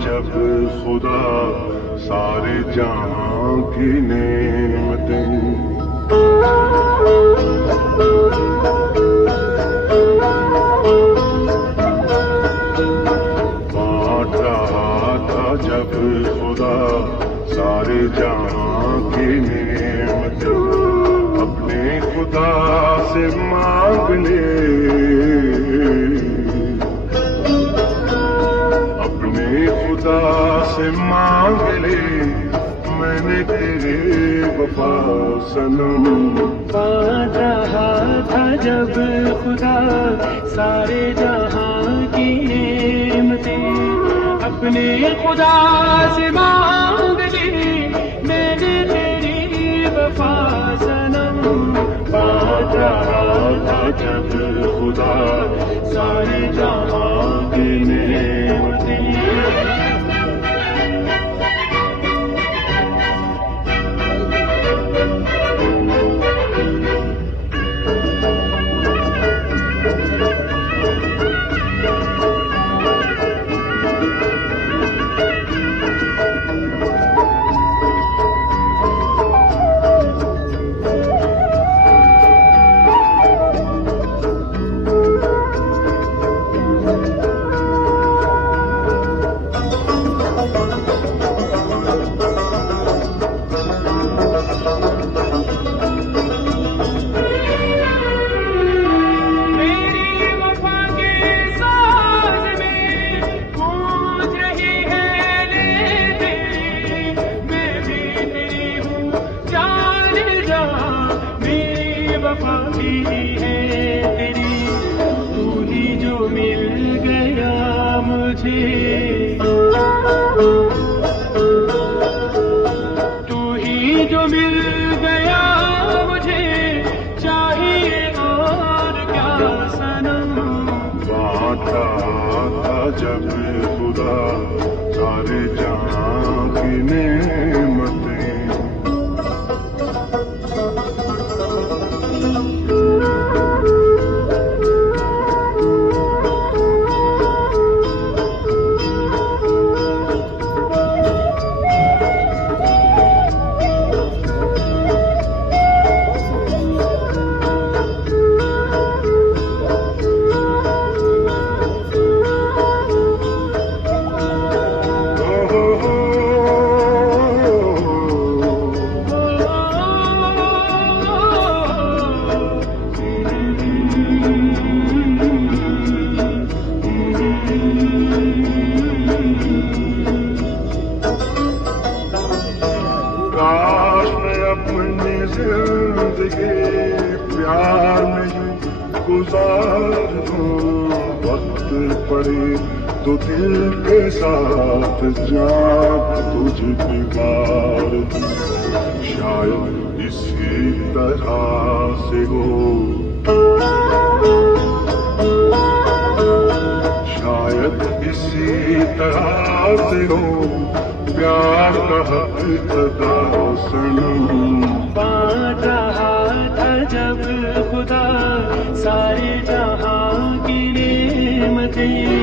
जब खुदा सारे जहां की नेमतें बांट रहा था, जब खुदा सारे जहां की नेमतें अपने खुदा से मांग ले, खुदा से मांग ले, मैंने तेरे वफा सनम। बांट रहा था जब खुदा सारे जहां की नेमतें अपने खुदा से मांग ली, मैंने तेरी वफा सनम। बांट रहा था जब खुदा सारे जहां की नेमतें तू ही जो मिल गया मुझे, चाहिए और क्या सनम। बांट रहा था जब खुदा सारे जहां की नेमतें अपनी जिंदगी प्यार में गुजार दूं, वक्त पड़े तो दिल के साथ जाप तुझ बिगाड़ दूं। शायद इसी तरह से हो, शायद इसी तरह से हो प्यार का इब्तिदा सनम। बांट रहा था जब खुदा सारे जहां की नेमतें